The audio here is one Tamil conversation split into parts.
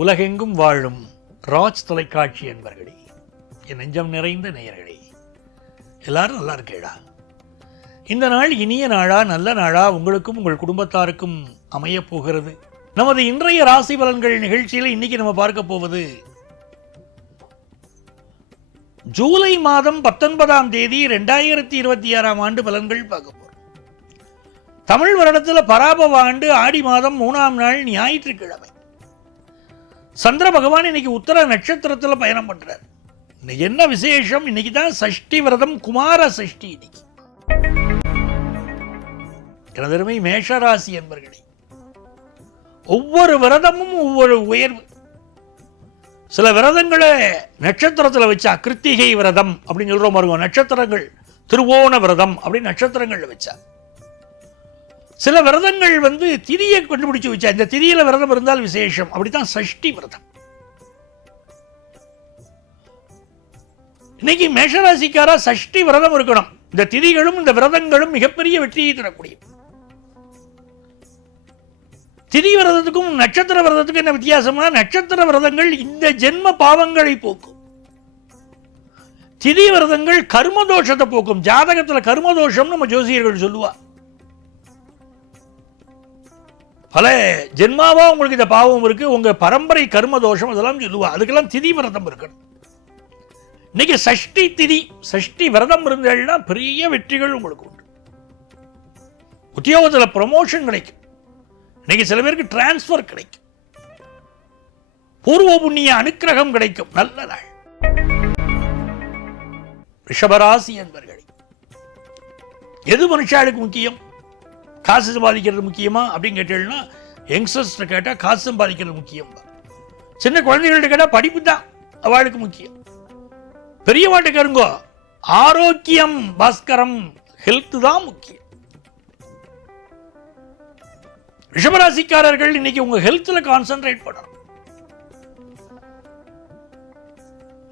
உலகெங்கும் வாழும் ராஜ் தொலைக்காட்சி என்பர்களே, என் நெஞ்சம் நிறைந்த நேயர்களே, எல்லாரும் நல்லா இருக்கேடா. இந்த நாள் இனிய நாளா, நல்ல நாளா உங்களுக்கும் உங்கள் குடும்பத்தாருக்கும் அமைய போகிறது. நமது இன்றைய ராசி பலன்கள் நிகழ்ச்சியில் இன்னைக்கு நம்ம பார்க்க போவது ஜூலை மாதம் 19ஆம் தேதி 2026ஆம் ஆண்டு பலன்கள் பார்க்க போறோம். தமிழ் வருடத்தில் பராபவ ஆண்டு ஆடி மாதம் 3ஆம் நாள் ஞாயிற்றுக்கிழமை. சந்திர பகவான் இன்னைக்கு உத்தர நட்சத்திரத்தில் பயணம் பண்றார். இன்னைக்கு என்ன விசேஷம்? இன்னைக்கு தான் சஷ்டி விரதம், குமார சஷ்டி. இன்னைக்கு எனதருமை மேஷராசி என்பர்களே, ஒவ்வொரு விரதமும் ஒவ்வொரு உயர்வு. சில விரதங்களை நட்சத்திரத்தில் வச்சா கிருத்திகை விரதம் அப்படின்னு சொல்றோம் பாருங்க. நட்சத்திரங்கள் திருவோண விரதம் அப்படின்னு நட்சத்திரங்கள்ல வச்சா. சில விரதங்கள் திதியை கண்டுபிடிச்சு வச்சா, இந்த திதியில விரதம் இருந்தால் விசேஷம். அப்படித்தான் சஷ்டி விரதம். இன்னைக்கு மேஷராசிக்காரா சஷ்டி விரதம் இருக்கணும். இந்த திதிகளும் இந்த விரதங்களும் மிகப்பெரிய வெற்றியை தரக்கூடிய. திதி விரதத்துக்கும் நட்சத்திர விரதத்துக்கும் என்ன வித்தியாசமா? நட்சத்திர விரதங்கள் இந்த ஜென்ம பாவங்களை போக்கும். திதி விரதங்கள் கர்மதோஷத்தை போக்கும். ஜாதகத்தில் கர்மதோஷம் நம்ம ஜோசியர்கள் சொல்லுவா. பல ஜென்மாவா உங்களுக்கு இந்த பாவம் இருக்கு, உங்க பரம்பரை கர்ம தோஷம், அதெல்லாம் சொல்லுவா. அதுக்கெல்லாம் திதி விரதம் இருக்கணும். இன்னைக்கு சஷ்டி திதி, சஷ்டி விரதம் இருந்தேன்னா பெரிய வெற்றிகள் உங்களுக்கு உண்டு. உத்தியோகத்தில் ப்ரமோஷன் கிடைக்கும். இன்னைக்கு சில பேருக்கு டிரான்ஸ்பர் கிடைக்கும். பூர்வ புண்ணிய அனுக்கிரகம் கிடைக்கும். நல்ல நாள். ரிஷபராசி என்பர்களே, எது மனுஷாளுக்கு முக்கியம்? காசு சம்பாதிக்கிறது முக்கியமா அப்படின்னு கேட்டீங்கன்னா, யங்ஸ்டர்ஸ்ட கேட்டால் காசு சம்பாதிக்கிறது முக்கியம். சின்ன குழந்தைகள்ட்ட கேட்டால் படிப்பு தான் அவளுக்கு முக்கியம். பெரியவாட்ட கேருங்கோ, ஆரோக்கியம் பாஸ்கரம், ஹெல்த் தான் முக்கியம். ரிஷபராசிக்காரர்கள் இன்னைக்கு உங்க ஹெல்த்ல கான்சென்ட்ரேட் பண்ணணும்.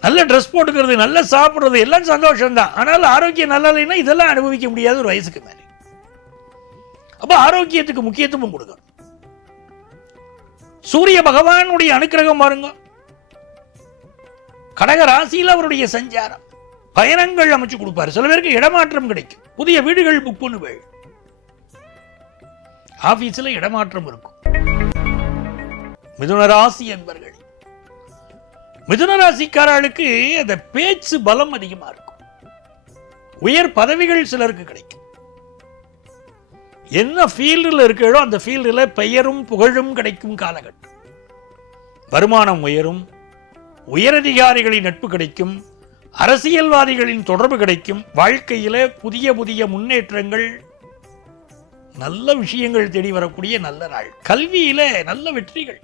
நல்ல ட்ரெஸ் போட்டுக்கிறது, நல்ல சாப்பிடுறது எல்லாம் சந்தோஷம் தான். ஆனால் ஆரோக்கியம் நல்லா இல்லைன்னா இதெல்லாம் அனுபவிக்க முடியாது ஒரு வயசுக்கு மேலே. அப்ப ஆரோக்கியத்துக்கு முக்கியத்துவம் கொடுக்கணும். சூரிய பகவானுடைய அனுக்கிரகம் பாருங்க. கடக ராசியில் அவருடைய சஞ்சாரம், பயணங்கள் அமைச்சு கொடுப்பாரு. சில பேருக்கு இடமாற்றம் கிடைக்கும். புதிய வீடுகள் புக் பண்ணுவேள். ஆபீஸ்ல இடமாற்றம் இருக்கும். மிதுன ராசி என்பர்கள், மிதுன ராசிக்காரர்களுக்கு அந்த பேச்சு பலம் அதிகமா இருக்கும். உயர் பதவிகள் சிலருக்கு கிடைக்கும். என்ன ஃபீல்டில் இருக்கிறதோ அந்த ஃபீல்டில் பெயரும் புகழும் கிடைக்கும் காலகட்டம். வருமானம் உயரும். உயரதிகாரிகளின் நட்பு கிடைக்கும். அரசியல்வாதிகளின் தொடர்பு கிடைக்கும். வாழ்க்கையில் புதிய புதிய முன்னேற்றங்கள், நல்ல விஷயங்கள் தேடி வரக்கூடிய நல்ல நாள். கல்வியில நல்ல வெற்றிகள்,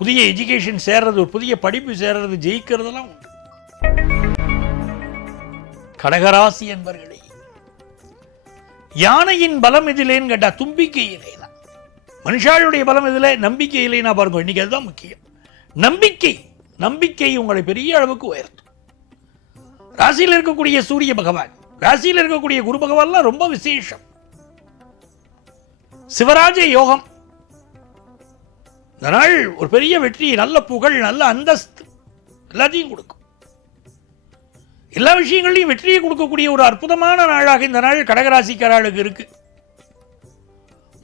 புதிய எஜுகேஷன் சேர்றது, ஒரு புதிய படிப்பு சேர்றது, ஜெயிக்கிறதெல்லாம் உண்டு. கடகராசி என்பர்களே, யானையின் பலம் எதிலேன்னு கேட்டா தும்பிக்கையிலே. மனுஷாளுடைய பலம் எதிலே? நம்பிக்கையிலேனா பாருங்க. இன்னைக்கு அதுதான் முக்கியம். நம்பிக்கை, நம்பிக்கை உங்களை பெரிய அளவுக்கு உயர்த்தும். ராசியில் இருக்கக்கூடிய சூரிய பகவான், ராசியில் இருக்கக்கூடிய குரு பகவான்லாம் ரொம்ப விசேஷம். சிவராஜ யோகம். இந்த நாள் ஒரு பெரிய வெற்றி, நல்ல புகழ், நல்ல அந்தஸ்து எல்லாத்தையும் கொடுக்கும். எல்லா விஷயங்களையும் வெற்றியை கொடுக்கக்கூடிய ஒரு அற்புதமான நாளாக இந்த நாள் கடகராசிக்காரர்களுக்கு இருக்கு.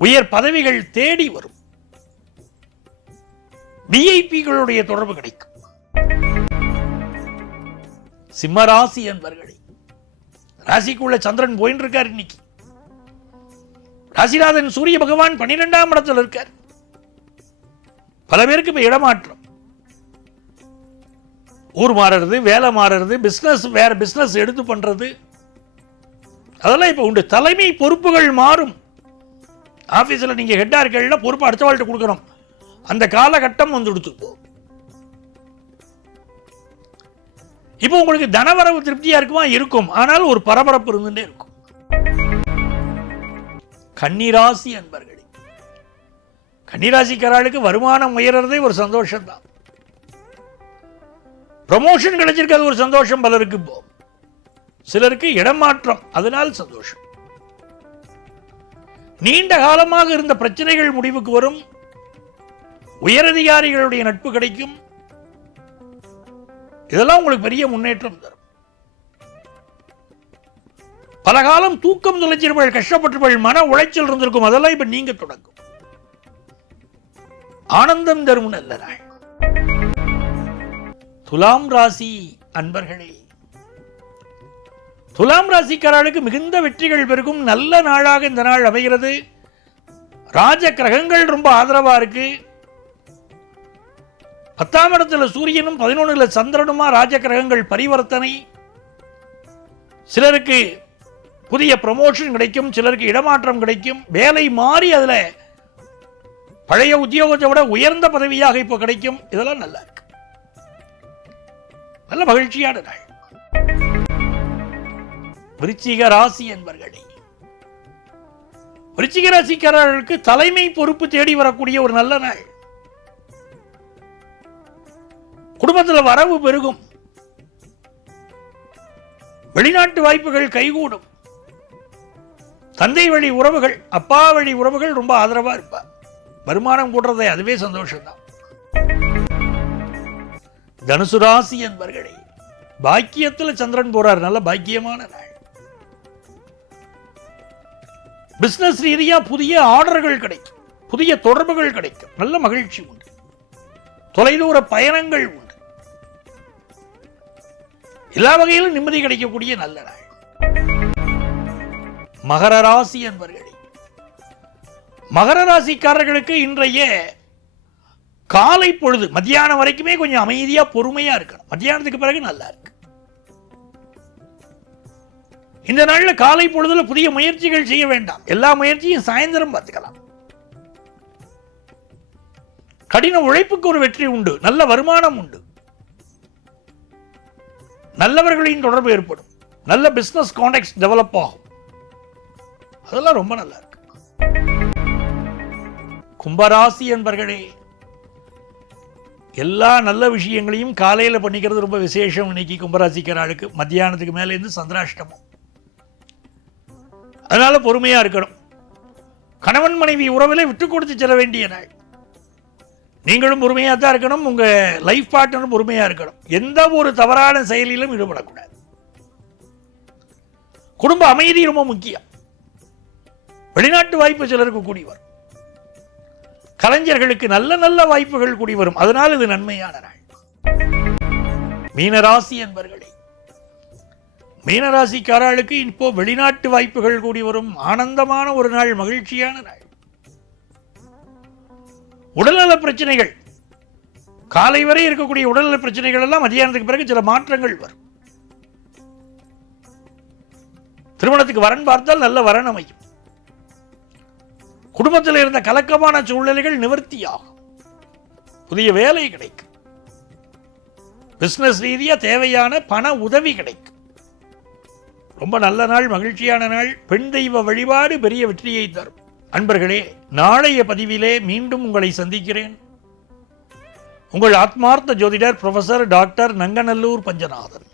உயர் பதவிகள் தேடி வரும். விஐபிகளுடைய தொடர்பு கிடைக்கும். சிம்மராசி என்பர்களே, ராசிக்குள்ள சந்திரன் போயின்னு இருக்கார். இன்னைக்கு ராசிநாதன் சூரிய பகவான் 12ஆம் இடத்தில் இருக்கார். பல பேருக்கு இப்ப இடமாற்றம், ஊர் மாறுறது, வேலை மாறுறது, பிசினஸ் வேற பிசினஸ் எடுத்து பண்றது, அதெல்லாம் இப்ப உண்டு. தலைமை பொறுப்புகள் மாறும். ஆபீஸ்ல நீங்க ஹெட்டா இருக்கீங்கன்னா பொறுப்பு அடுத்தவாழ்கிட்ட கொடுக்கணும். அந்த காலகட்டம் வந்துடுத்து. இப்போ உங்களுக்கு தனவரவு திருப்தியா இருக்குமா? இருக்கும். ஆனால் ஒரு பரபரப்பு இருந்துட்டே இருக்கும். கன்னிராசி என்பர்களே, கன்னிராசிக்காரர்களுக்கு வருமானம் உயர்றதே ஒரு சந்தோஷம் தான். ப்ரமோஷன் கிடைச்சிருக்காது ஒரு சந்தோஷம் பலருக்கு. சிலருக்கு இடமாற்றம், அதனால் சந்தோஷம். நீண்ட காலமாக இருந்த பிரச்சனைகள் முடிவுக்கு வரும். உயரதிகாரிகளுடைய நட்பு கிடைக்கும். இதெல்லாம் உங்களுக்கு பெரிய முன்னேற்றம் தரும். பல காலம் தூக்கம் தொலைச்சிருப்பீர்கள், கஷ்டப்பட்டிருப்பீர்கள், மன உளைச்சல் இருந்திருக்கும், அதெல்லாம் இப்ப நீங்க தொடங்கும். ஆனந்தம் தரும் நல்ல நாள். துலாம் ராசி அன்பர்களே, துலாம் ராசிக்காரர்களுக்கு மிகுந்த வெற்றிகள் பெருகும் நல்ல நாளாக இந்த நாள் அமைகிறது. ராஜ கிரகங்கள் ரொம்ப ஆதரவா இருக்கு. 10ஆம் இடத்துல சூரியனும் 11ல சந்திரனுமா ராஜ கிரகங்கள் பரிவர்த்தனை. சிலருக்கு புதிய ப்ரமோஷன் கிடைக்கும், சிலருக்கு இடமாற்றம் கிடைக்கும், வேலை மாறி அதுல பழைய உத்தியோகத்தை விட உயர்ந்த பதவியாக இப்போ கிடைக்கும். இதெல்லாம் நல்லா இருக்கு, நல்ல மகிழ்ச்சியான நாள். விருச்சிக ராசி என்பர்களே, விருச்சிக ராசிக்காரர்களுக்கு தலைமை பொறுப்பு தேடி வரக்கூடிய ஒரு நல்ல நாள். குடும்பத்தில் வரவு பெருகும், வெளிநாட்டு வாய்ப்புகள் கைகூடும், தந்தை வழி உறவுகள், அப்பா வழி உறவுகள் ரொம்ப ஆதரவா இருப்பார். வருமானம் கூட்டுறதை அதுவே சந்தோஷம்தான். தனுசு ராசி என்பர்களே, பாக்கியத்தில் சந்திரன் போறார், நல்ல பாக்கியமான நாள். பிசினஸ் ரீதியா புதிய ஆர்டர்கள் கிடைக்கும், புதிய தொடர்புகள் கிடைக்கும், நல்ல மகிழ்ச்சி உண்டு. தொலைதூர பயணங்கள் உண்டு, எல்லா வகையிலும் நிம்மதி கிடைக்கக்கூடிய நல்ல நாள். மகர ராசி என்பர்களே, மகர ராசிக்காரர்களுக்கு இன்றைய காலை பொழுது மத்தியானம் வரைக்குமே கொஞ்சம் அமைதியா பொறுமையா இருக்கணும். மத்தியானத்துக்கு பிறகு நல்லா இருக்கு. இந்த நாள்ல காலை பொழுதுல புதிய முயற்சிகள் செய்ய வேண்டாம், எல்லா முயற்சியும் சாயந்தரம் பார்த்துக்கலாம். கடின உழைப்புக்கு ஒரு வெற்றி உண்டு, நல்ல வருமானம் உண்டு, நல்லவர்களின் தொடர்பு ஏற்படும், நல்ல பிசினஸ் கான்டாக்ட்ஸ் டெவலப் ஆகும். அதெல்லாம் ரொம்ப நல்லா இருக்கு. கும்பராசி என்பர்களே, எல்லா நல்ல விஷயங்களையும் காலையில பண்ணிக்கிறது ரொம்ப விசேஷம். இன்னைக்கு கும்பராசிக்காரர்களுக்கு மத்தியானத்துக்கு மேல இருந்து சந்திராஷ்டமம், அதனால பொறுமையா இருக்கணும். கணவன் மனைவி உறவிலே விட்டு கொடுத்து செல்ல வேண்டிய நாள். நீங்களும் பொறுமையா தான் இருக்கணும், உங்க லைஃப் பார்ட்னரும் பொறுமையா இருக்கணும். எந்த ஒரு தவறான செயலிலும் ஈடுபடக்கூடாது. குடும்ப அமைதி ரொம்ப முக்கியம். வெளிநாட்டு வாய்ப்பு சிலருக்கு கூடி வரும், கலைஞர்களுக்கு நல்ல நல்ல வாய்ப்புகள் கூடி வரும், அதனால் இது நன்மையான நாள். மீனராசி என்பர்களே, மீனராசிக்காரர்களுக்கு இப்போ வெளிநாட்டு வாய்ப்புகள் கூடி வரும், ஆனந்தமான ஒரு நாள், மகிழ்ச்சியான நாள். உடல்நல பிரச்சனைகள், காலை வரை இருக்கக்கூடிய உடல்நல பிரச்சனைகள் எல்லாம் மதியானத்துக்கு பிறகு சில மாற்றங்கள் வரும். திருமணத்துக்கு வரன் பார்த்தால் நல்ல வரன் அமையும். குடும்பத்தில் இருந்த கலக்கமான சூழ்நிலைகள் நிவர்த்தியாகும், புதிய வேலை கிடைக்கும், பிசினஸ் ரீதியா தேவையான பண உதவி கிடைக்கும். ரொம்ப நல்ல நாள், மகிழ்ச்சியான நாள். பெண் தெய்வ வழிபாடு பெரிய வெற்றியை தரும். அன்பர்களே, நாளைய பதிவிலே மீண்டும் உங்களை சந்திக்கிறேன். உங்கள் ஆத்மார்த்த ஜோதிடர் ப்ரொஃபசர் டாக்டர் நங்கநல்லூர் பஞ்சநாதன்.